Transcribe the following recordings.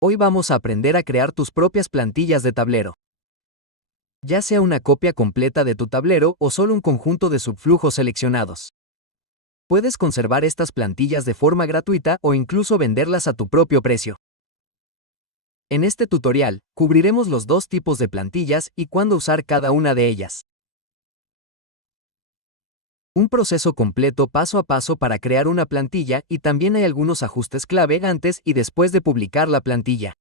Hoy vamos a aprender a crear tus propias plantillas de tablero. Ya sea una copia completa de tu tablero o solo un conjunto de subflujos seleccionados. Puedes conservar estas plantillas de forma gratuita o incluso venderlas a tu propio precio. En este tutorial, cubriremos los dos tipos de plantillas y cuándo usar cada una de ellas. Un proceso completo paso a paso para crear una plantilla y también hay algunos ajustes clave antes y después de publicar la plantilla.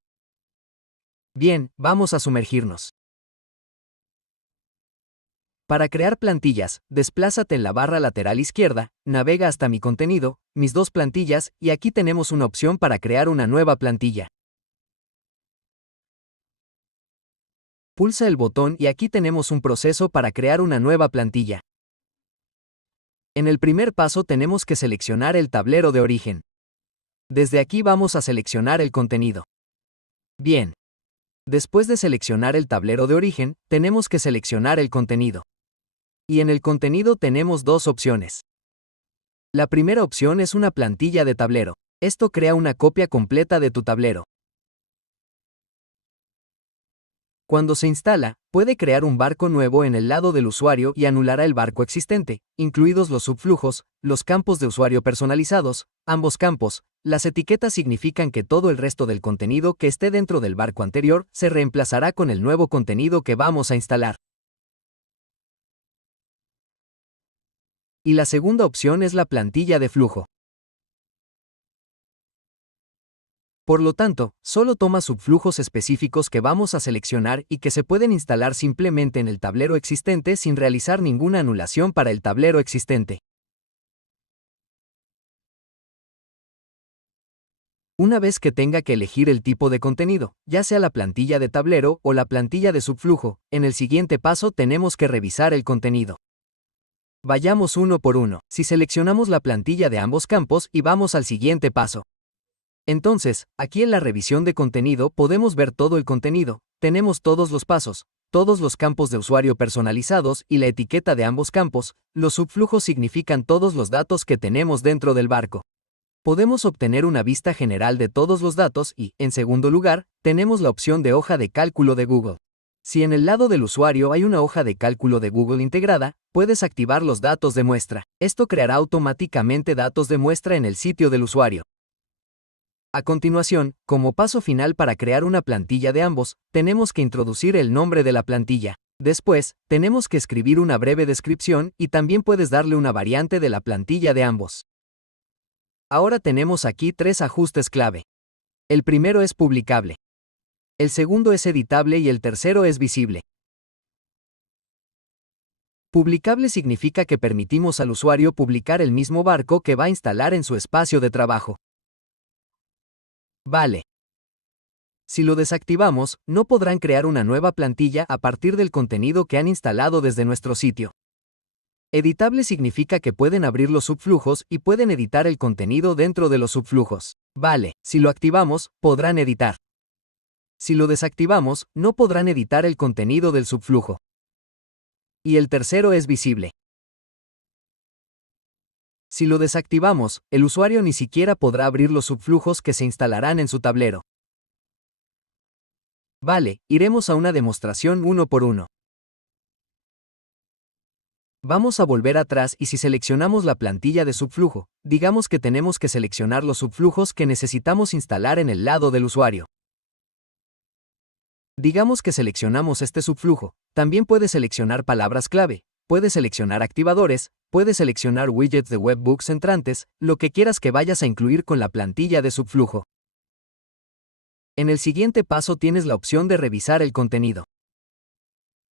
Bien, vamos a sumergirnos. Para crear plantillas, desplázate en la barra lateral izquierda, navega hasta Mi contenido, Mis dos plantillas y aquí tenemos una opción para crear una nueva plantilla. Pulsa el botón y aquí tenemos un proceso para crear una nueva plantilla. En el primer paso tenemos que seleccionar el tablero de origen. Desde aquí vamos a seleccionar el contenido. Bien. Después de seleccionar el tablero de origen, tenemos que seleccionar el contenido. Y en el contenido tenemos dos opciones. La primera opción es una plantilla de tablero. Esto crea una copia completa de tu tablero. Cuando se instala, puede crear un barco nuevo en el lado del usuario y anulará el barco existente, incluidos los subflujos, los campos de usuario personalizados, ambos campos. Las etiquetas significan que todo el resto del contenido que esté dentro del barco anterior se reemplazará con el nuevo contenido que vamos a instalar. Y la segunda opción es la plantilla de flujo. Por lo tanto, solo toma subflujos específicos que vamos a seleccionar y que se pueden instalar simplemente en el tablero existente sin realizar ninguna anulación para el tablero existente. Una vez que tenga que elegir el tipo de contenido, ya sea la plantilla de tablero o la plantilla de subflujo, en el siguiente paso tenemos que revisar el contenido. Vayamos uno por uno. Si seleccionamos la plantilla de ambos campos y vamos al siguiente paso. Entonces, aquí en la revisión de contenido podemos ver todo el contenido, tenemos todos los pasos, todos los campos de usuario personalizados y la etiqueta de ambos campos. Los subflujos significan todos los datos que tenemos dentro del barco. Podemos obtener una vista general de todos los datos y, en segundo lugar, tenemos la opción de hoja de cálculo de Google. Si en el lado del usuario hay una hoja de cálculo de Google integrada, puedes activar los datos de muestra. Esto creará automáticamente datos de muestra en el sitio del usuario. A continuación, como paso final para crear una plantilla de ambos, tenemos que introducir el nombre de la plantilla. Después, tenemos que escribir una breve descripción y también puedes darle una variante de la plantilla de ambos. Ahora tenemos aquí tres ajustes clave. El primero es publicable. El segundo es editable y el tercero es visible. Publicable significa que permitimos al usuario publicar el mismo barco que va a instalar en su espacio de trabajo. Vale. Si lo desactivamos, no podrán crear una nueva plantilla a partir del contenido que han instalado desde nuestro sitio. Editable significa que pueden abrir los subflujos y pueden editar el contenido dentro de los subflujos. Vale. Si lo activamos, podrán editar. Si lo desactivamos, no podrán editar el contenido del subflujo. Y el tercero es visible. Si lo desactivamos, el usuario ni siquiera podrá abrir los subflujos que se instalarán en su tablero. Vale, iremos a una demostración uno por uno. Vamos a volver atrás y si seleccionamos la plantilla de subflujo, digamos que tenemos que seleccionar los subflujos que necesitamos instalar en el lado del usuario. Digamos que seleccionamos este subflujo, también puede seleccionar palabras clave, puede seleccionar activadores, puede seleccionar widgets de webhooks entrantes, lo que quieras que vayas a incluir con la plantilla de subflujo. En el siguiente paso tienes la opción de revisar el contenido.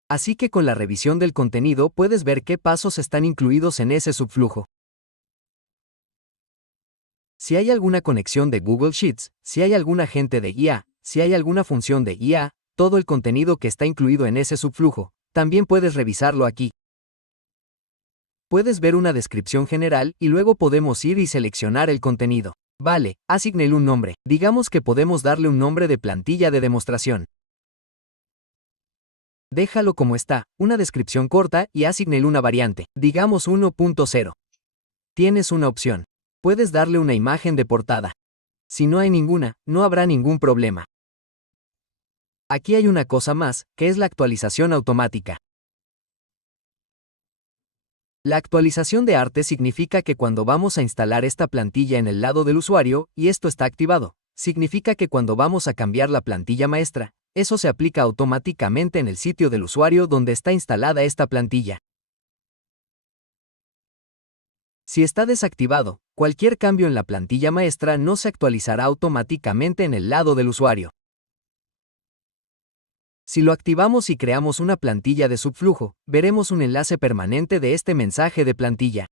Así que con la revisión del contenido puedes ver qué pasos están incluidos en ese subflujo. Si hay alguna conexión de Google Sheets, si hay algún agente de IA, si hay alguna función de IA, todo el contenido que está incluido en ese subflujo, también puedes revisarlo aquí. Puedes ver una descripción general y luego podemos ir y seleccionar el contenido. Vale, asignale un nombre. Digamos que podemos darle un nombre de plantilla de demostración. Déjalo como está, una descripción corta y asignale una variante, digamos 1.0. Tienes una opción. Puedes darle una imagen de portada. Si no hay ninguna, no habrá ningún problema. Aquí hay una cosa más, que es la actualización automática. La actualización de arte significa que cuando vamos a instalar esta plantilla en el lado del usuario, y esto está activado, significa que cuando vamos a cambiar la plantilla maestra, eso se aplica automáticamente en el sitio del usuario donde está instalada esta plantilla. Si está desactivado, cualquier cambio en la plantilla maestra no se actualizará automáticamente en el lado del usuario. Si lo activamos y creamos una plantilla de subflujo, veremos un enlace permanente de este mensaje de plantilla.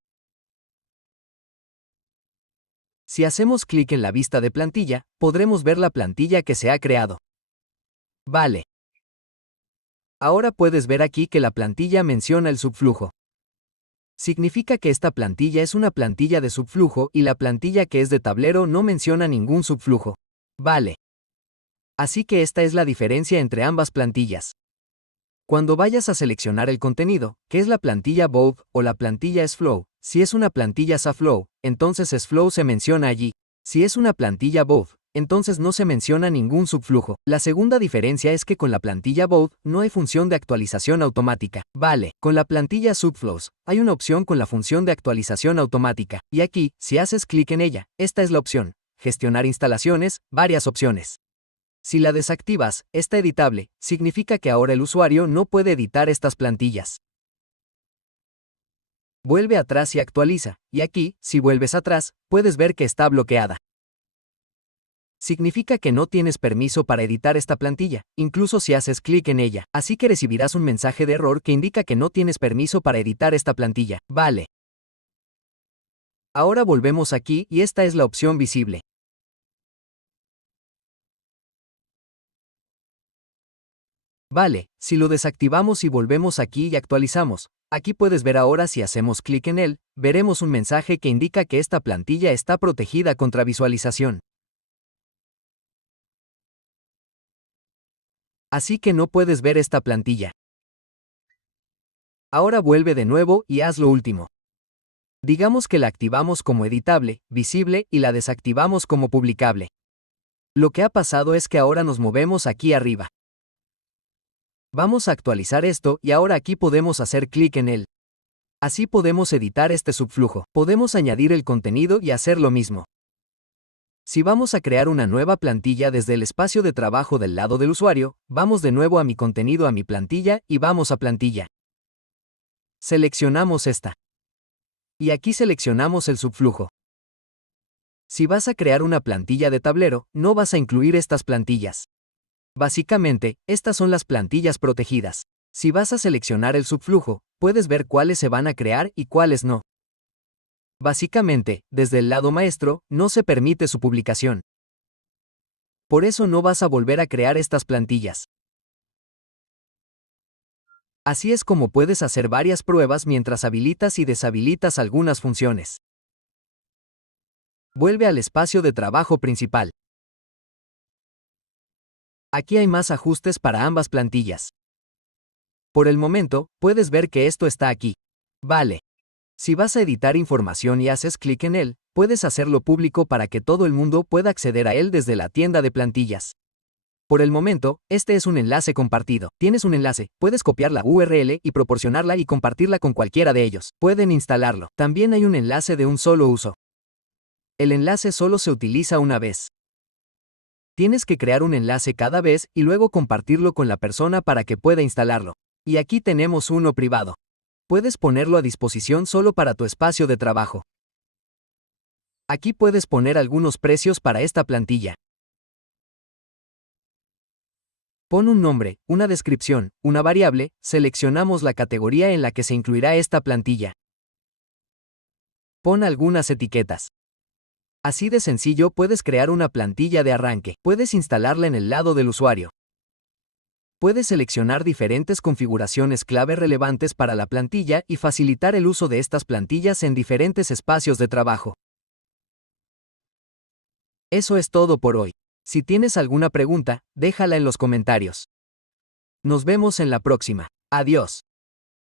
Si hacemos clic en la vista de plantilla, podremos ver la plantilla que se ha creado. Vale. Ahora puedes ver aquí que la plantilla menciona el subflujo. Significa que esta plantilla es una plantilla de subflujo y la plantilla que es de tablero no menciona ningún subflujo. Vale. Así que esta es la diferencia entre ambas plantillas. Cuando vayas a seleccionar el contenido, que es la plantilla Bold o la plantilla SFlow, si es una plantilla SFlow, entonces SFlow se menciona allí. Si es una plantilla Bold, entonces no se menciona ningún subflujo. La segunda diferencia es que con la plantilla Bold no hay función de actualización automática. Vale, con la plantilla Subflows, hay una opción con la función de actualización automática, y aquí, si haces clic en ella, esta es la opción. Gestionar instalaciones, varias opciones. Si la desactivas, está editable, significa que ahora el usuario no puede editar estas plantillas. Vuelve atrás y actualiza, y aquí, si vuelves atrás, puedes ver que está bloqueada. Significa que no tienes permiso para editar esta plantilla, incluso si haces clic en ella, así que recibirás un mensaje de error que indica que no tienes permiso para editar esta plantilla. Vale. Ahora volvemos aquí y esta es la opción visible. Vale, si lo desactivamos y volvemos aquí y actualizamos, aquí puedes ver ahora si hacemos clic en él, veremos un mensaje que indica que esta plantilla está protegida contra visualización. Así que no puedes ver esta plantilla. Ahora vuelve de nuevo y haz lo último. Digamos que la activamos como editable, visible y la desactivamos como publicable. Lo que ha pasado es que ahora nos movemos aquí arriba. Vamos a actualizar esto y ahora aquí podemos hacer clic en él. Así podemos editar este subflujo. Podemos añadir el contenido y hacer lo mismo. Si vamos a crear una nueva plantilla desde el espacio de trabajo del lado del usuario, vamos de nuevo a mi contenido a mi plantilla y vamos a plantilla. Seleccionamos esta. Y aquí seleccionamos el subflujo. Si vas a crear una plantilla de tablero, no vas a incluir estas plantillas. Básicamente, estas son las plantillas protegidas. Si vas a seleccionar el subflujo, puedes ver cuáles se van a crear y cuáles no. Básicamente, desde el lado maestro, no se permite su publicación. Por eso no vas a volver a crear estas plantillas. Así es como puedes hacer varias pruebas mientras habilitas y deshabilitas algunas funciones. Vuelve al espacio de trabajo principal. Aquí hay más ajustes para ambas plantillas. Por el momento, puedes ver que esto está aquí. Vale. Si vas a editar información y haces clic en él, puedes hacerlo público para que todo el mundo pueda acceder a él desde la tienda de plantillas. Por el momento, este es un enlace compartido. Tienes un enlace, puedes copiar la URL y proporcionarla y compartirla con cualquiera de ellos. Pueden instalarlo. También hay un enlace de un solo uso. El enlace solo se utiliza una vez. Tienes que crear un enlace cada vez y luego compartirlo con la persona para que pueda instalarlo. Y aquí tenemos uno privado. Puedes ponerlo a disposición solo para tu espacio de trabajo. Aquí puedes poner algunos precios para esta plantilla. Pon un nombre, una descripción, una variable, seleccionamos la categoría en la que se incluirá esta plantilla. Pon algunas etiquetas. Así de sencillo puedes crear una plantilla de arranque. Puedes instalarla en el lado del usuario. Puedes seleccionar diferentes configuraciones clave relevantes para la plantilla y facilitar el uso de estas plantillas en diferentes espacios de trabajo. Eso es todo por hoy. Si tienes alguna pregunta, déjala en los comentarios. Nos vemos en la próxima. Adiós.